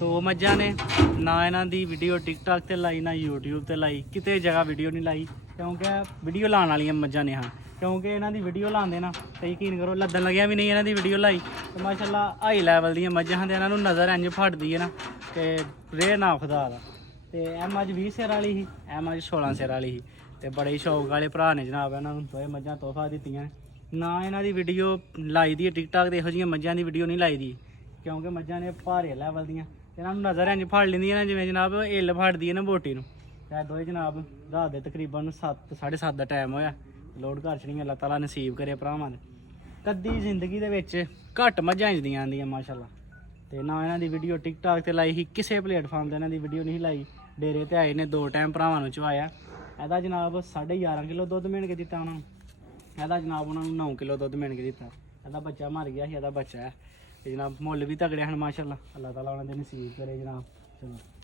ਦੋ ਮੱਝਾਂ ਨੇ ਨਾ, ਇਹਨਾਂ ਦੀ ਵੀਡੀਓ ਟਿਕਟੌਕ ਤੇ ਲਾਈ ਨਾ YouTube ਤੇ ਲਾਈ, ਕਿਤੇ ਜਗ੍ਹਾ ਵੀਡੀਓ ਨਹੀਂ ਲਾਈ ਕਿਉਂਕਿ ਵੀਡੀਓ ਲਾਉਣ ਵਾਲੀਆਂ ਮੱਝਾਂ ਨੇ। ਹਾਂ ਕਿਉਂਕਿ ਇਹਨਾਂ ਦੀ ਵੀਡੀਓ ਲਾਉਂਦੇ ਨਾ ਤੇ ਯਕੀਨ ਕਰੋ ਲੱਦਣ ਲੱਗਿਆ ਵੀ ਨਹੀਂ ਇਹਨਾਂ ਦੀ ਵੀਡੀਓ ਲਾਈ ਤੇ ਮਾਸ਼ਾਅੱਲਾ ਹਾਈ ਲੈਵਲ ਦੀਆਂ ਮੱਝਾਂ ਹਨ ਤੇ ਇਹਨਾਂ ਨੂੰ ਨਜ਼ਰ ਇੰਝ ਫੜਦੀ ਹੈ ਨਾ ਤੇ ਰੇ ਨਾ ਖੁਦਾ ਦਾ। ਤੇ ਇਹ ਮੱਝ 20 ਸਿਰ ਵਾਲੀ ਸੀ, ਇਹ ਮੱਝ 16 ਸਿਰ ਵਾਲੀ ਸੀ ਤੇ ਬੜੇ ਹੀ ਸ਼ੌਕ ਵਾਲੇ ਭਰਾ ਨੇ ਜਨਾਬ ਇਹਨਾਂ ਨੂੰ ਦੋਏ ਮੱਝਾਂ ਤੋਹਫਾ ਦਿੱਤੀਆਂ। ਨਾ ਇਹਨਾਂ ਦੀ ਵੀਡੀਓ ਲਾਈ ਦੀ ਟਿਕਟੌਕ ਤੇ ਇਹੋ ਜਿਹੀਆਂ ਮੱਝਾਂ ਦੀ ਵੀਡੀਓ ਨਹੀਂ ਲਾਈ ਦੀ ਕਿਉਂਕਿ ਮੱਝਾਂ ਨੇ ਭਾਰੇ ਲੈਵਲ ਦੀਆਂ ਇਹਨਾਂ ਨੂੰ ਨਜ਼ਰ ਇੰਝ ਫੜ ਲੈਂਦੀਆਂ ਨੇ ਜਿਵੇਂ ਜਨਾਬ ਇੱਲ ਫੜਦੀ ਹੈ ਨਾ ਬੋਟੀ ਨੂੰ। ਤੇ ਦੋਏ ਜਨਾਬ ਰਾਤ ਦੇ ਤਕਰੀਬਨ 7:30 ਦਾ ਟਾਈਮ ਹੋਇਆ, ਲੋਡ ਘਰ 'ਚ ਨਹੀਂ, ਅੱਲਾਹ ਤਾਲਾ ਨਸੀਬ ਕਰੇ ਭਰਾਵਾਂ ਨੇ। ਕਦੀ ਜ਼ਿੰਦਗੀ ਦੇ ਵਿੱਚ ਘੱਟ ਮੱਝਾਂ ਇੰਜਦੀਆਂ ਆਉਂਦੀਆਂ ਮਾਸ਼ਾਅੱਲਾ। ਤੇ ਨਾ ਇਹਨਾਂ ਦੀ ਵੀਡੀਓ ਟਿਕਟੌਕ ਤੇ ਲਾਈ ਸੀ, ਕਿਸੇ ਪਲੇਟਫਾਰਮ ਤੇ ਇਹਨਾਂ ਦੀ ਵੀਡੀਓ ਨਹੀਂ ਲਾਈ। ਡੇਰੇ ਤੇ ਆਏ ਨੇ 2 ਟਾਈਮ ਭਰਾਵਾਂ ਨੂੰ ਚਵਾਇਆ। ਇਹਦਾ ਜਨਾਬ 11.5 ਕਿਲੋ ਦੁੱਧ ਮਿਣ ਕੇ ਦਿੱਤਾ ਉਹਨਾਂ ਨੂੰ, ਇਹਦਾ ਜਨਾਬ ਉਹਨਾਂ ਨੂੰ 9 ਕਿਲੋ ਦੁੱਧ ਮਿਣ ਕੇ ਦਿੱਤਾ। ਇਹਦਾ ਬੱਚਾ ਮਰ ਗਿਆ ਸੀ, ਇਹਦਾ ਬੱਚਾ ਹੈ ਤੇ ਜਨਾਬ ਮੁੱਲ ਵੀ ਤਗੜਿਆ ਹਨ ਮਾਸ਼ਾਅੱਲਾ। ਅੱਲਾਹ ਤਾਲਾ ਉਹਨਾਂ ਦੇ ਨਸੀਬ ਕਰੇ ਜਨਾਬ। ਚਲੋ।